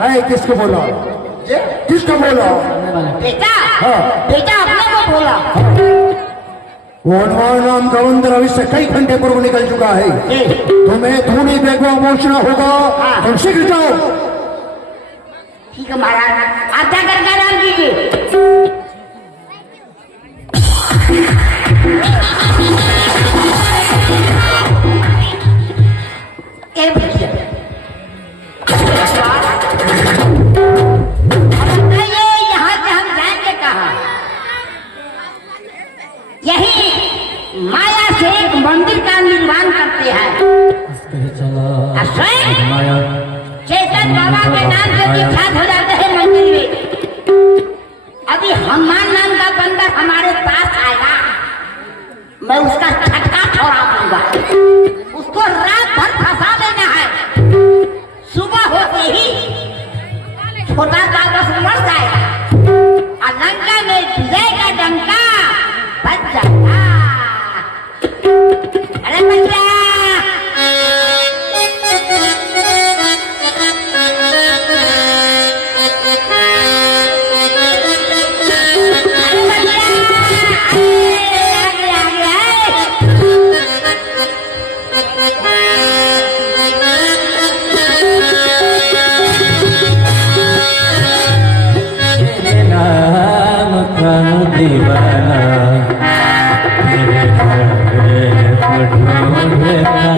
है किसको बोला? किसको बोला? बेटा हाँ। बेटा अपने को बोला। वो हनुमान नाम का मंत्र अभी से कई घंटे पूर्व निकल चुका है। तुम्हें धूनी बेगवा पहुंचना होगा। तुम शीघ्र जाओ। ठीक है महाराज, आज्ञा करके नाम कीजिए। यहाँ से हम जाएंगे कहाँ? यही माया से एक मंदिर का निर्माण करते हैं। चेतन बाबा के नाम से विख्यात हो जाते हैं मंदिर में। अभी हनुमान नाम का बंदा हमारे पास आएगा, मैं उसका छटका छोड़ा दूंगा। उसको रात भर फंसा देना है। सुबह होते ही छोटा कागज मर जाएगा और लंका में विजय का डंका बज जाएगा। अरे बच्चा दीवाना तेरे घर को ढूंढता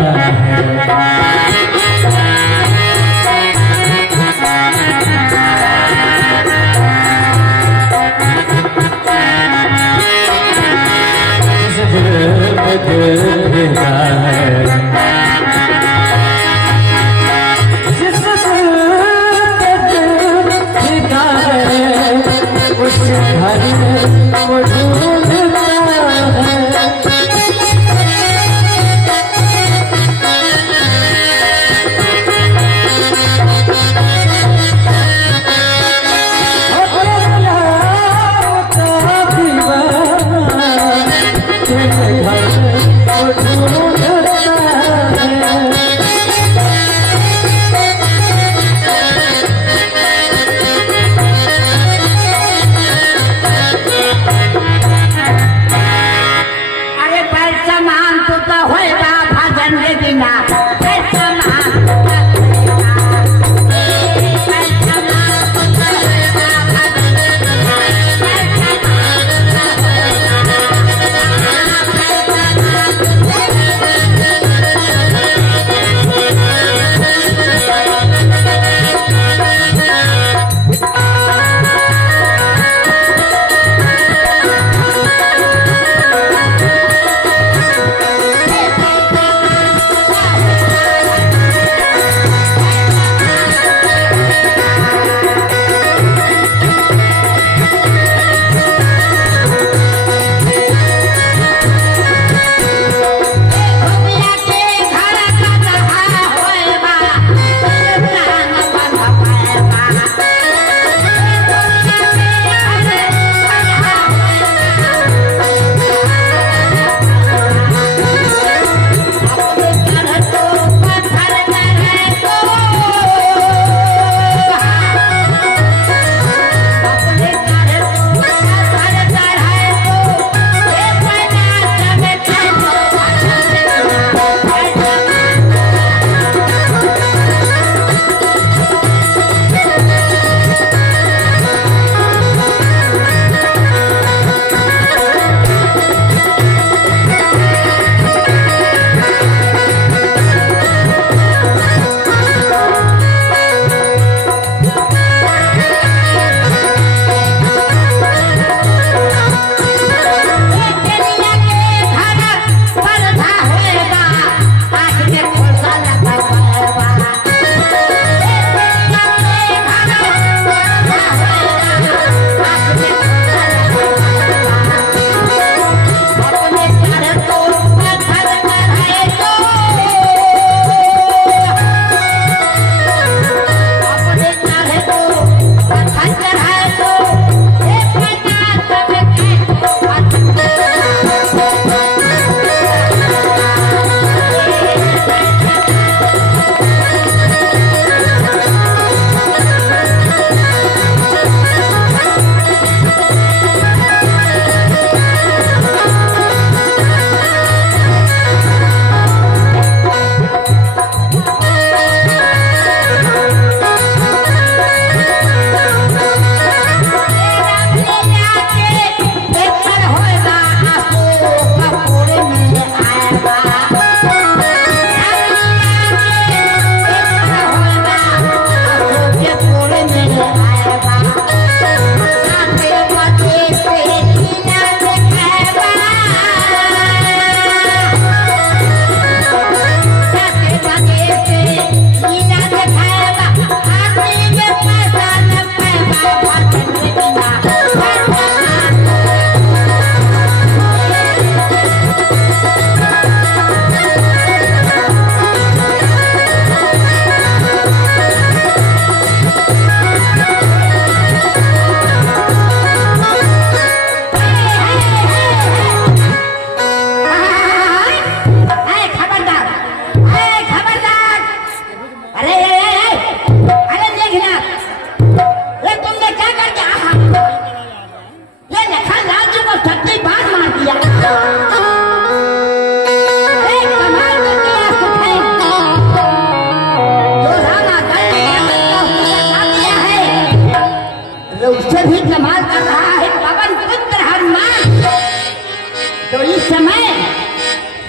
में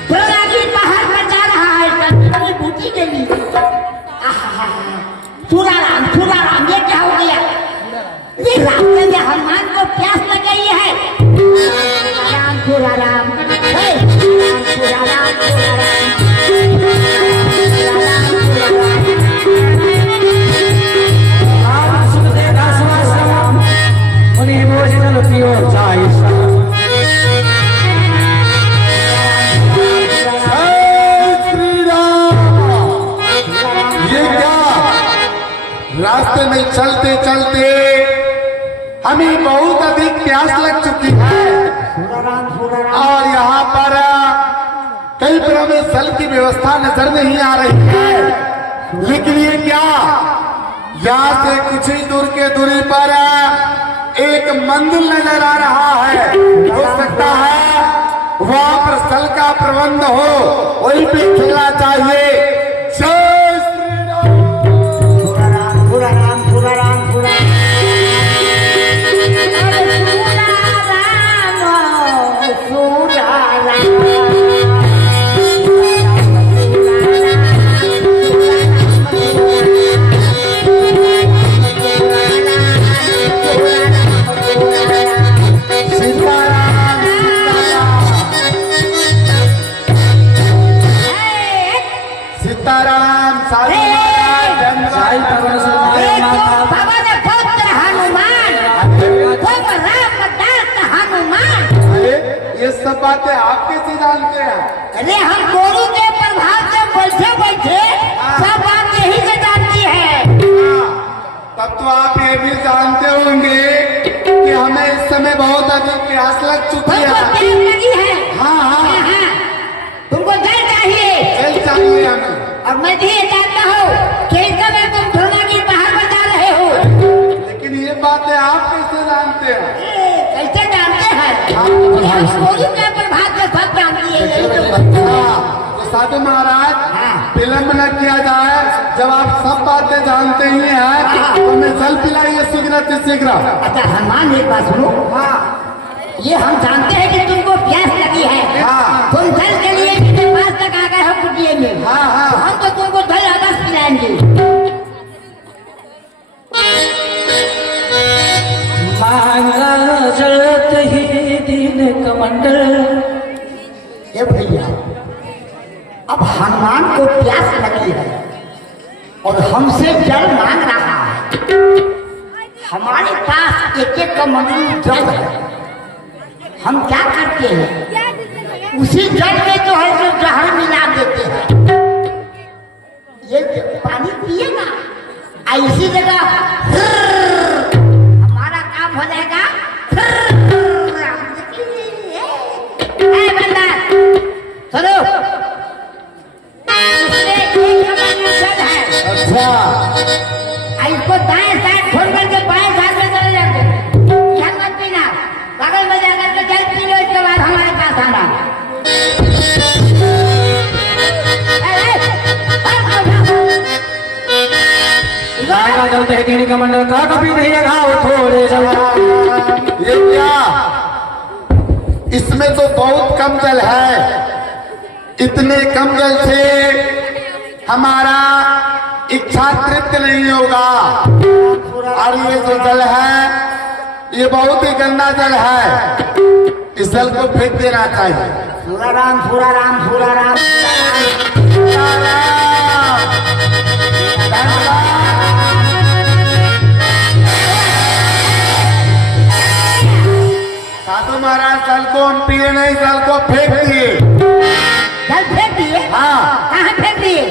द्रोणागिरी पहाड़ पर जा रहा है अपनी बूटी के लिए। चूड़ाराम ये क्या हो गया? ये रास्ते में हनुमान को प्यास लग गई है। चूड़ाराम रास्ते में चलते चलते हमें बहुत अधिक प्यास लग चुकी है और यहाँ पर कई तरह में जल की व्यवस्था नजर नहीं आ रही है। लेकिन ये क्या, यहाँ से कुछ ही दूर के दूरी पर एक मंदिर नजर आ रहा है। हो सकता है वहाँ पर जल का प्रबंध हो, वही भी चलना चाहिए। ये सब बातें आप कैसे जानते हैं? अरे हम गुरु के प्रभाव से बैठे बैठे सब बात यही से जानती है। तब तो आप ये भी जानते होंगे कि हमें इस समय बहुत अधिक प्यास लग चुकी है। लगी है। हाँ हाँ, तुमको जल चाहिए। जल चाहिए हमें। और मैं भी ये जानता हूँ कि इस समय तुम द्रोणागिरी पहाड़ पर जा रहे हो। लेकिन ये बातें आप कैसे जानते हैं? कैसे जानते हैं? गुरु के प्रभाव से सब जानती है। तो साधु महाराज, विलंब न किया जाए। जब आप सब बातें जानते ही हैं तो हमें जल पिलाइए शीघ्र से शीघ्र। अच्छा हनुमान, एक बात सुनो। हाँ, ये हम जानते हैं कि तुमको प्यास लगी है। हाँ। तुम जल के लिए मेरे पास तक आ गए हो कुटिया में। हाँ हाँ, हम तो तुमको जल अवश्य पिलाएंगे। मांगा जलत ही दीन कमंडल। ये भैया, अब हनुमान को प्यास लगी है और हमसे जल मांग रहा है। हमारे पास एक एक कमंडल जल है। हम क्या करते हैं, उसी जल में जो है जो जहर मिला देते हैं। ये पानी पिएगा, इसी जगह हमारा काम हो जाएगा। बंदा चलो, उससे एक कमंडल जल है। अच्छा, इसको दाएं साइड छोड़ करके बाएं साइड में चले जाते। जल मत पीना, बगल में जाकर के जल पी लो, इसके बाद हमारे पास आना। मांगा जलत ही दीन कमंडल का कभी नहीं लगाओ थोड़े जल। ये क्या, इसमें तो बहुत कम जल है। इतने कम जल से हमारा इच्छा तृप्त नहीं होगा। और ये जो जल है ये बहुत ही गंदा जल है। इस जल को फेंक देना चाहिए। सूराराम सूराराम सूराराम साधु महाराज, जल को हम पिए नहीं, जल को फेंक दिए। जल फेंक दिए? हाँ। कहाँ फेंक दिए?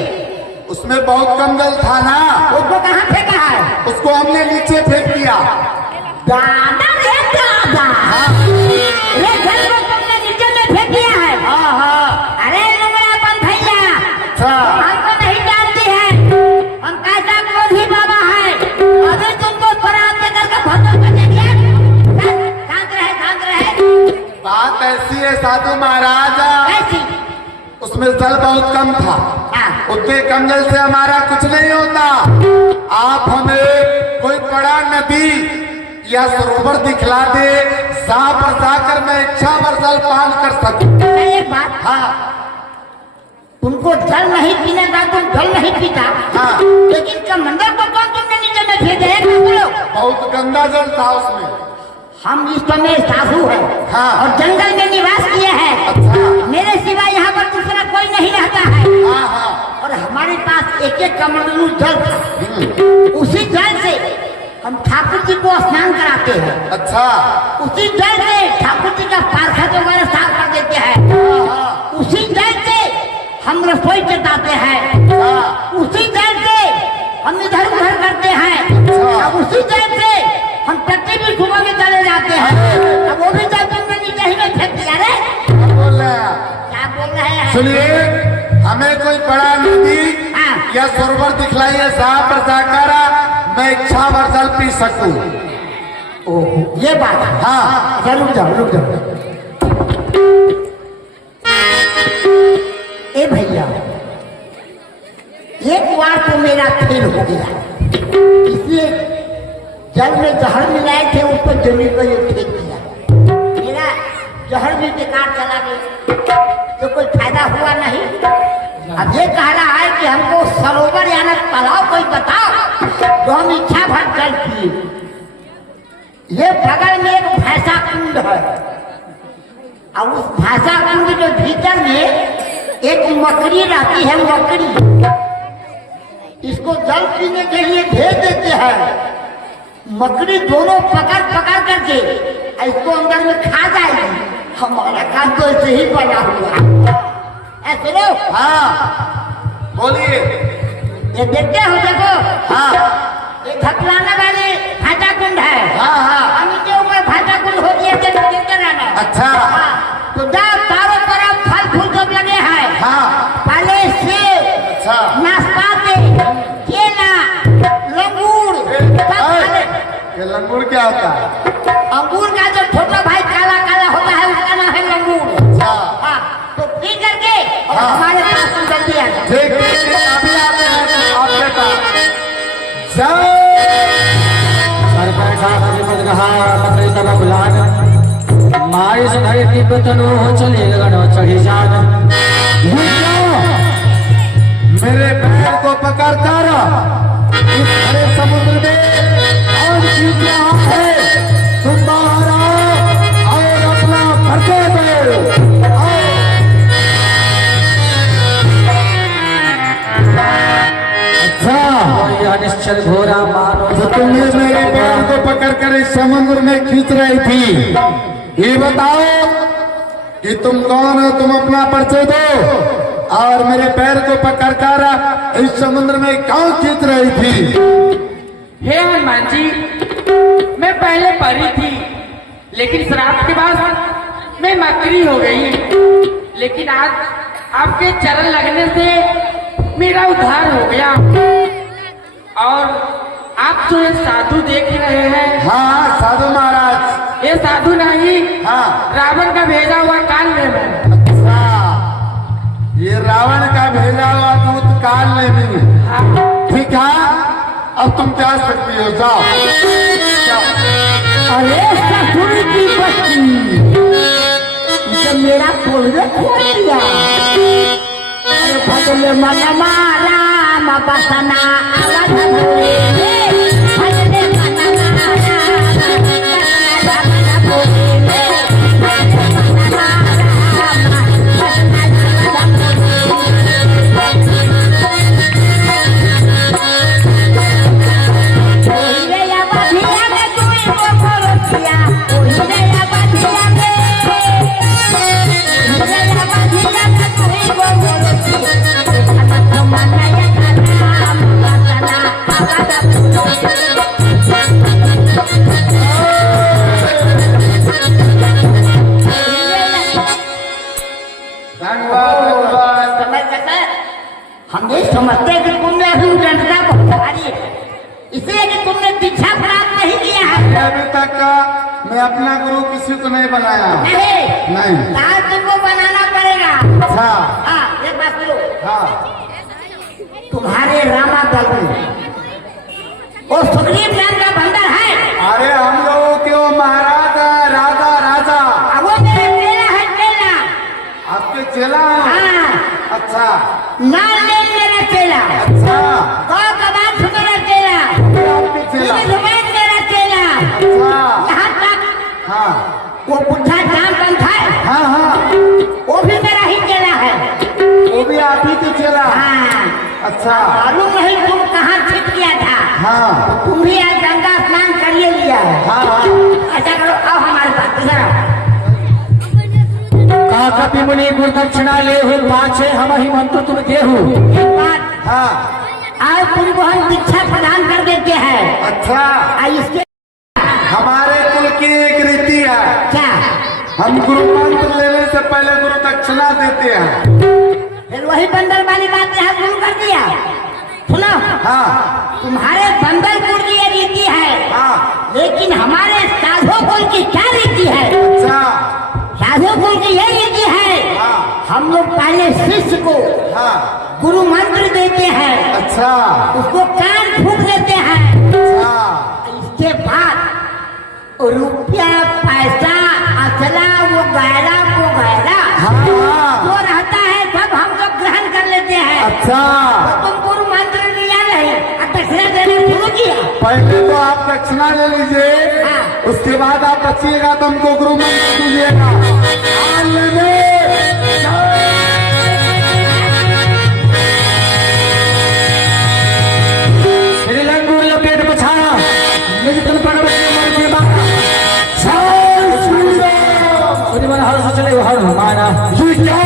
उसमें बहुत कम जल था ना, उसको कहाँ फेंका है? उसको हमने नीचे फेंक दिया। दादा रे दादा, ये जल को तुमने नीचे में फेंक दिया है? हाँ हाँ। अरे लुंगड़ापन भैया, अच्छा, हमको नहीं जानती है। हम कैसा क्रोधी बाबा है। अभी तुमको शराब देकर के भस्म कर देंगे। शांत रहे, शांत रहे। बात ऐसी है साधु महाराज, कैसी? उसमें जल बहुत कम था। हाँ। उतने कम जल से हमारा कुछ नहीं होता। आप हमें कोई बड़ा नदी या सरोवर दिखला दे, जहाँ पर जाकर मैं इच्छा भर जल पान कर सकूं। एक बात हाँ तुमको जल नहीं पीने का, तुम जल नहीं पीता, हाँ लेकिन कमंडल को कौन तुमने नीचे में भेजे है? बोलो। बहुत गंदा जल था उसमें। हम इस समय साधु है हाँ। और जंगल में निवास किए हैं। अच्छा। मेरे सिवा यहाँ पर दूसरा कोई नहीं रहता है। हाँ हाँ और हमारे पास एक एक कमंडलू जल था। उसी जल से हम ठाकुर जी को स्नान कराते हैं। अच्छा। उसी जल से ठाकुर जी का पार्खत वगैरह साफ कर देते हैं। हाँ उसी जल से हम रसोई चटाते हैं। हाँ उसी जल से हम इधर उधर करते हैं। अच्छा। अब उसी जल से हम टट्टी भी सुबह में चले जाते हैं। अब वो भी जल तुमने नीचे ही में फेंक दिया रे। क्या बोल रहे हैं? क्या बोल रहे हैं? सुनिए, हमें कोई बड़ा नदी हाँ। या सरोवर दिखलाइए जहाँ पर जाकर मैं इच्छा भर जल पी सकूं। ओह, ये बात है। हाँ अच्छा, रुक जाओ रुक जाओ। ए भैया, एक बार तो मेरा फेल हो गया, इसलिए जल में जहर मिलाए थे उसको जमीन पर ये फेंक दिया। मेरा जहर भी बेकार चला गया, तो कोई फायदा हुआ नहीं। अब ये कह रहा है कि हमको सरोवर या तालाब कोई बताओ तो हम इच्छा भर जल पिए। ये बगल में एक भैंसा कुंड है और उस भैंसा कुंड के भीतर में एक मकड़ी रहती है। मकड़ी इसको जल पीने के लिए भेज देते हैं। मकड़ी दोनों पकड़ पकड़ करके इसको अंदर में खा जाएगी। हमारा काम तो ऐसे ही बना हुआ। ऐसे लो, हाँ बोलिए। ये देखते हो, देखो, हाँ ये धकलाने वाली भाटा कुंड है। हाँ हाँ पानी के ऊपर भाटा कुंड होती है, देखते रहना। अच्छा। हाँ, तो जब चारों तरफ फल फूल सब लगे हैं। हाँ पहले सेब, अच्छा। नाशपाती, केला, लंगूर, सब फल। ये लंगूर क्या होता है? अंगूर का जो छोटा भाई काला काला होता है उसका नाम है लंगूर। अच्छा। हाँ, तो पी करके और हाँ। हमारे पास तुम जल्दी आ जाओ। ठीक ठीक ठीक, अभी आते हैं आपके पास। जय सर पर कभी मत कहा पकड़े तब बुलान मारे सुधारे तिब्बतनो चले लगनो चढ़ी जान। मेरे पैर को पकड़कर इस हरे समुद्र में और खींच रहा है। तुम बाहर आओ और अपना परिचय दो। आओ। अच्छा, कोई अनिश्चल घोरा मानो तो तुमने मेरे पैर को पकड़कर इस समुद्र में खींच रही थी। ये बताओ कि तुम कौन हो, तुम अपना परिचय दो और मेरे पैर को पकड़कर इस समुद्र में क्यों खींच रही थी? हे हनुमान जी, मैं पहले परी थी, लेकिन श्राप के बाद मैं मकड़ी हो गई। लेकिन आज आपके चरण लगने से मेरा उद्धार हो गया। और आप जो ये साधु देख रहे हैं, हाँ साधु महाराज। ये साधु नहीं, हाँ रावण का भेजा हुआ काल में है। अच्छा, ये रावण का भेजा हुआ दूत काल ने भी। ठीक है, अब तुम क्या सकती हो, जाओ जाओ। अरे ससुर की बस्ती, जब मेरा पोलवे खोल दिया। अरे भगले मन मारा बसना अवध भोरे में, भगले मन मारा बसना भोरे में, भगले मन मारा बसना अवध भोरे में। या बधिया में कोई वो खोरसिया, ओही रे या बधिया में, ओही रे या बधिया में कोई वो खोरसिया। हम ये समझते हैं कि तुमने अभी उदंडता बहुत भारी है, इसलिए कि तुमने दीक्षा प्राप्त नहीं किया है। अभी तक मैं अपना गुरु किसी को नहीं बनाया। नहीं। आज तुमको बनाना पड़ेगा। अच्छा। हाँ, एक बात सुनो, हाँ तुम्हारे रामा दल में वो सुग्रीव नाम का बंदर है। अरे हम लोगों के वो महाराज है, राजा राजा। अब वो मेरा चेला है, चेला। आपके चेला चेला हूँ। हाँ, अच्छा लाल लेन मेरा चेला, अच्छा गौ कबाब मेरा चेला, आपके चेला। जुमैन मेरा चेला, अच्छा यहाँ तक हाँ वो बुढ़ा जाम पंथा है, हाँ हाँ वो भी मेरा ही चेला है। वो भी आप ही के चेला। हाँ, अच्छा मालूम नहीं तुम कहाँ छिप गया था, हाँ तुम भी आज गंगा स्नान करिए लिया है। हाँ हाँ ऐसा करो, आओ हमारे पास, इधर आओ। का कपि मुनि गुरु दक्षिणा ले हो पाछे हम ही मंत्र तुम देहु। एक बात, हाँ आज तुमको हम दीक्षा प्रदान कर देते हैं। अच्छा आज इसके हमारे कुल की एक रीति है, क्या हम गुरु मंत्र लेने से पहले गुरु दक्षिणा देते हैं। फिर वही बंदर वाली बात यहाँ शुरू कर दिया। सुनो, हाँ तुम्हारे बंदरपुर की ये रीति है, हाँ लेकिन हमारे साधु कुल की क्या रीति है? अच्छा साधु कुल की ये रीति है, हाँ हम लोग पहले शिष्य को हाँ गुरु मंत्र देते हैं, अच्छा उसको कान फूंक देते हैं, अच्छा इसके बाद रुपया पैसा असला वो गहरा हाँ हाँ जो रहता है सब हम लोग ग्रहण कर लेते हैं। अच्छा तो तुम गुरु मंत्र लिया नहीं और दक्षिणा देना शुरू किया। पहले तो आप दक्षिणा ले लीजिए, हाँ। उसके बाद आप बचिएगा तो हमको गुरु मंत्र दीजिएगा। ध्यान लेने। श्री लंगूर लपेट बछाना निज तन पर बचे मर के बारा। जय श्री राम। सुनि मन हर्ष चले हर हमारा। ये क्या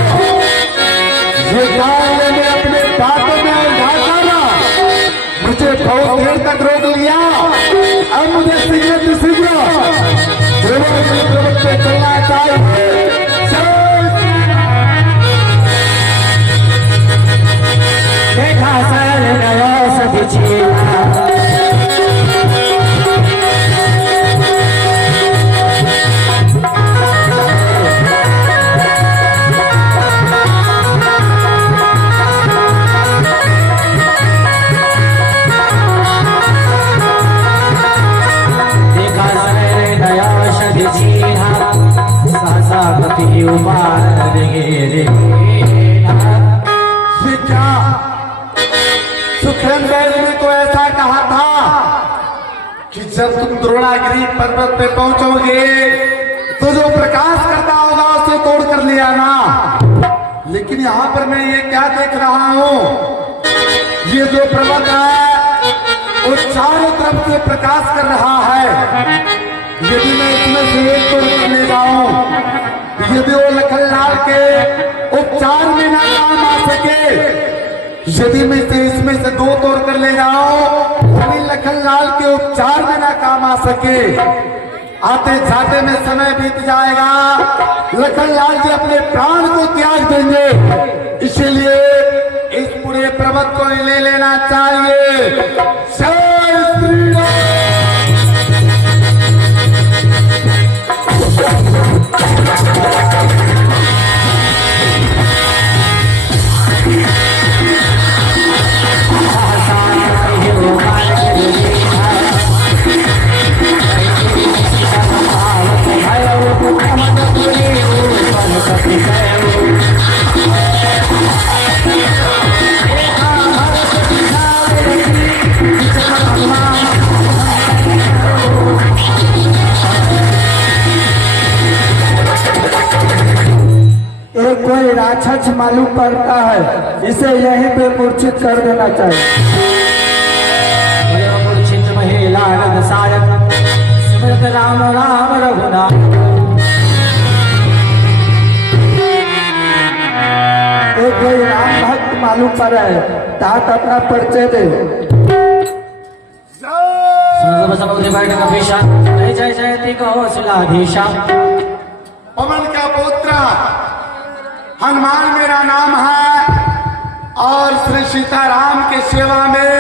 ये गाँव मैंने अपने दांतों में उठा ना, मुझे बहुत देर तक रोक लिया, अब मुझे शीघ्र ध्रुव पे चलना चाहिए। देखा सर नया सभी चीना। देखा सर नया सभी चीना। सासा पति उमार रे ये क्या सुखेन बैल ने तो ऐसा कहा था कि जब तुम द्रोणागिरी पर्वत पे पहुंचोगे तो जो प्रकाश करता होगा उसे तोड़ कर ले आना। लेकिन यहाँ पर मैं ये क्या देख रहा हूँ, ये जो पर्वत है वो चारों तरफ से प्रकाश कर रहा है। यदि मैं इसमें से एक तोड़ कर ले जाऊं, यदि वो लखनलाल के उपचार में ना काम आ सके, यदि मैं से इसमें से दो तोड़ कर ले जाऊं, वही लखनलाल के उपचार में ना काम आ सके, आते जाते में समय बीत जाएगा, लखनलाल जी अपने प्राण को त्याग देंगे। इसीलिए इस पूरे पर्वत को ले लेना चाहिए। जय श्री राम। एक कोई राक्षस मालूम पड़ता है, इसे यहीं पे मूर्छित कर देना चाहिए। मूर्छित महिला सायक स्मृत राम राम रघुनाथ। एक कोई राम भक्त मालूम पड़ रहा है, तात अपना परिचय दे। जय जयति कौशलाधीशा। पवन का पुत्र हनुमान मेरा नाम है और श्री सीताराम के सेवा में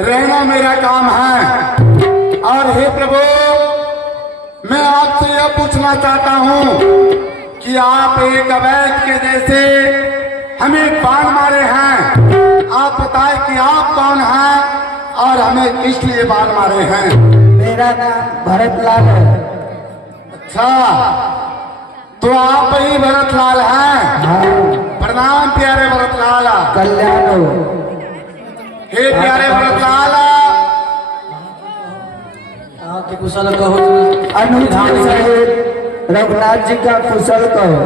रहना मेरा काम है। और हे प्रभु, मैं आपसे यह पूछना चाहता हूँ कि आप एक अवैध के जैसे हमें बाण मारे हैं, आप बताएं कि आप कौन हैं और हमें किस लिए बाण मारे हैं। मेरा नाम भरतलाल है। अच्छा, तो आप ही भरतलाल हैं। हाँ प्रणाम प्यारे भरतलाल। कल्याण हो। हे प्यारे भरतलाल, आपके कुशल कहो। अनुज के सहित रघुनाथ जी का कुशल कहो।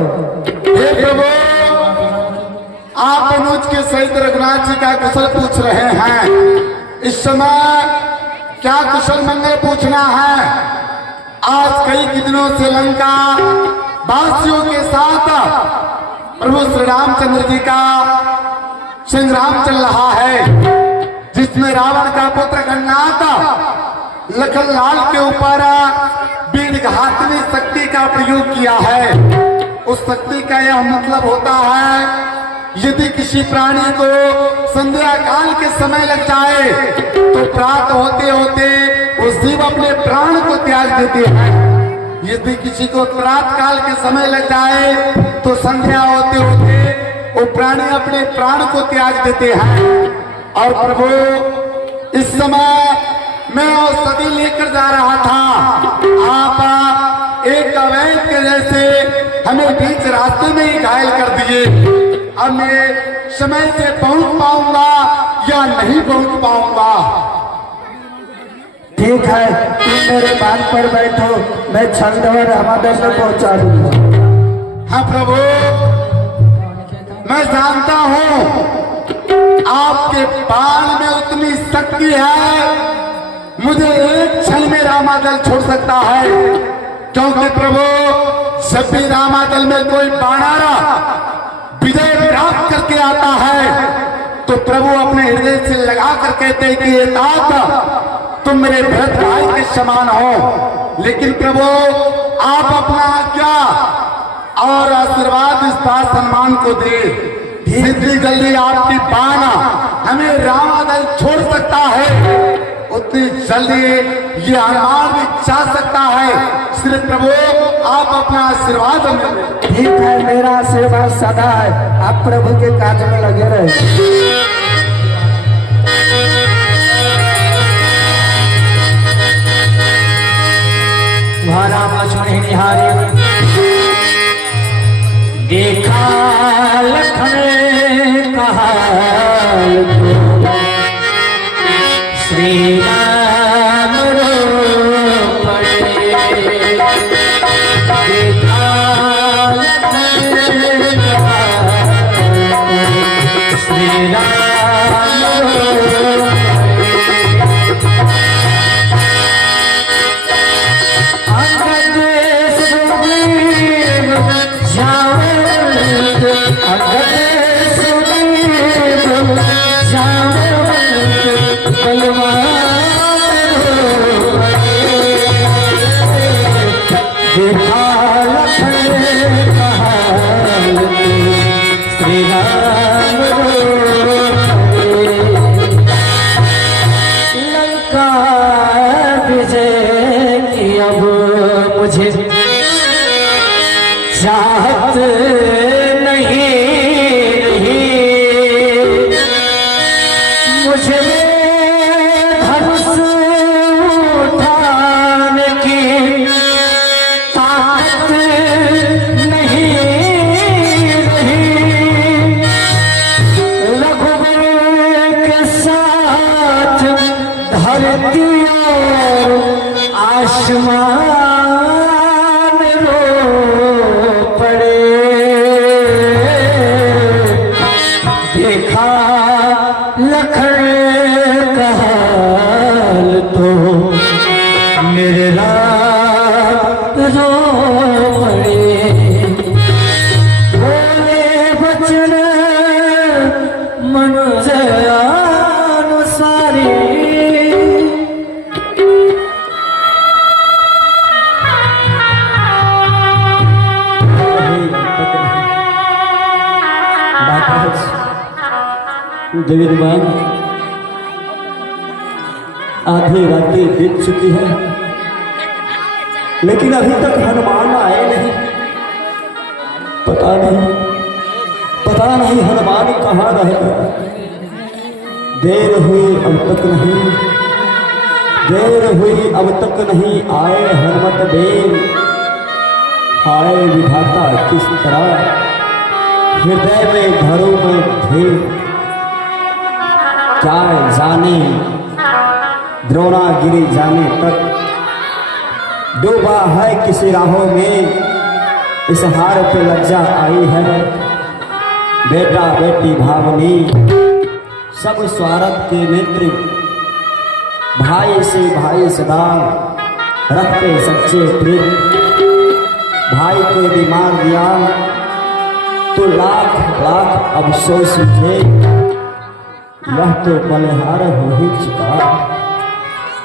हे प्रभु, आप अनुज के सहित रघुनाथ जी का कुशल पूछ रहे हैं। इस समय क्या कुशल मंगल पूछना है? आज कई दिनों से लंका वासियों के साथ प्रभु श्री रामचंद्र जी का संग्राम चल रहा है, जिसमें रावण का पुत्र गन्नाथ लखन लाल के ऊपर वीरघातनी शक्ति का प्रयोग किया है। उस शक्ति का यह मतलब होता है, यदि किसी प्राणी को संध्या काल के समय लग जाए तो प्राप्त होते होते वो शिव अपने प्राण को त्याग देते हैं। यदि किसी को प्रातः काल के समय लग जाए तो संध्या होते होते वो प्राणी अपने प्राण को त्याग देते हैं। और प्रभु, इस समय मैं औषधि लेकर जा रहा था, आप एक अवैध के जैसे हमें बीच रास्ते में ही घायल कर दिए। अब मैं समय से पहुंच पाऊंगा या नहीं पहुंच पाऊंगा? ठीक है, तुम मेरे बात पर बैठो, मैं छंदवर हमारे से पहुंचा दूंगा। हाँ प्रभु, मैं जानता हूँ आपके बाण में उतनी शक्ति है, मुझे एक क्षण में रामादल छोड़ सकता है। क्योंकि प्रभु, जब भी रामादल में कोई बाणारा विजय प्राप्त करके आता है तो प्रभु अपने हृदय से लगा कर कहते हैं कि ये तात तुम मेरे भरत भाई के समान हो। लेकिन प्रभु, आप अपना आज्ञा और आशीर्वाद इस बार सम्मान को दे। जितनी जल्दी आपकी बाण हमें रामादल छोड़ सकता है, उतनी जल्दी ये हनुमान भी चाह सकता है। श्री प्रभु, आप अपना आशीर्वाद हमें दें। ठीक है, मेरा आशीर्वाद सदा है, आप प्रभु के कार्य में लगे रहे। राम लक्ष्मण निहारे देखा लखन कहा श्री राम रो पड़े। देखा लखन कहा श्री राम रो चाहत नहीं मुझे धनुष उठाने की ताकत नहीं रही। रघुबर के साथ धरती और आसमान देवीमान आधी रात्रि बीत चुकी है, लेकिन अभी तक हनुमान आए नहीं। पता नहीं हनुमान कहाँ रह गए। देर हुई अब तक नहीं आए हनुमत देव। हाय विधाता किस तरह हृदय में घरों में थे, क्या जाने द्रोणागिरी जाने तक डूबा है किसी राहों में, इस हार पे लज्जा आई है। बेटा बेटी भावनी सब स्वार्थ के मित्र, भाई से भाई सदा रखते सच्चे प्रेम। भाई को बीमार दिया तो लाख लाख अफसोस मुझे, यह तो बलिहार हो ही चुका,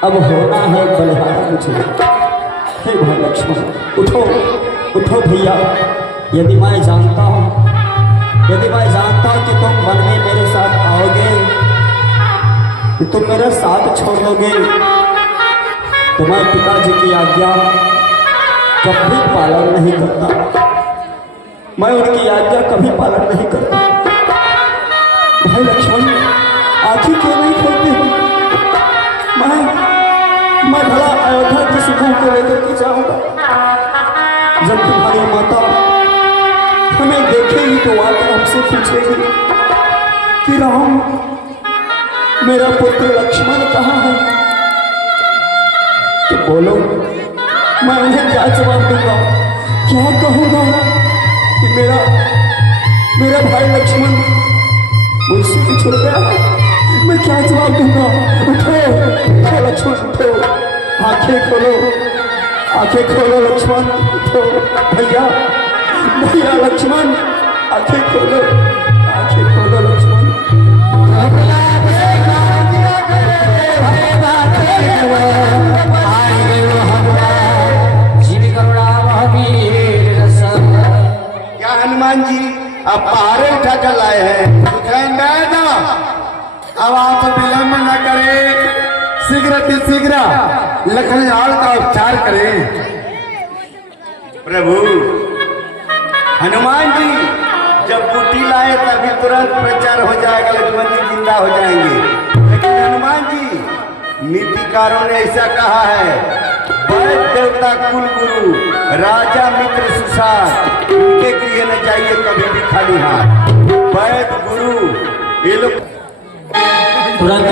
अब होना है बलिहार मुझे। हे भाई लक्ष्मण उठो उठो भैया, यदि मैं जानता हूँ कि तुम वन में मेरे साथ आओगे, कि तुम मेरा साथ छोड़ दोगे, तो मैं पिताजी की आज्ञा कभी पालन नहीं करता, मैं उनकी आज्ञा कभी पालन नहीं करता। भाई लक्ष्मण आंखें क्यों नहीं खोलते हो? मैं भला अयोध्या की सुखों को लेकर के जाऊंगा, जब तुम्हारी माता हमें देखेगी तो आकर हमसे पूछेगी कि राम मेरा पुत्र लक्ष्मण कहाँ है, तो बोलो मैं उन्हें क्या जवाब दूंगा, क्या कहूंगा कि मेरा भाई लक्ष्मण मुझसे बिछड़ गया है? मैं क्या जवाब दूंगा? उठो लक्ष्मण उठो, आंखें खोलो लक्ष्मण उठो, भैया लक्ष्मण आंखें खोलो लक्ष्मण। क्या हनुमान जी अब पहाड़े उठा कर लाए हैं? उठाएंगे ना, अब आप विलंब न करें, शीघ्र लखनलाल का उपचार करें। प्रभु हनुमान जी जब बूटी लाए तभी तुरंत प्रचार हो जाएगा, लक्ष्मण जी जिंदा हो जाएंगे। लेकिन हनुमान जी नीतिकारों ने ऐसा कहा है, वैद्य देवता कुल गुरु राजा मित्र सुसार, उनके गृह न जाइए कभी भी खाली हाथ। वैद्य गुरु ये लोग तुरंत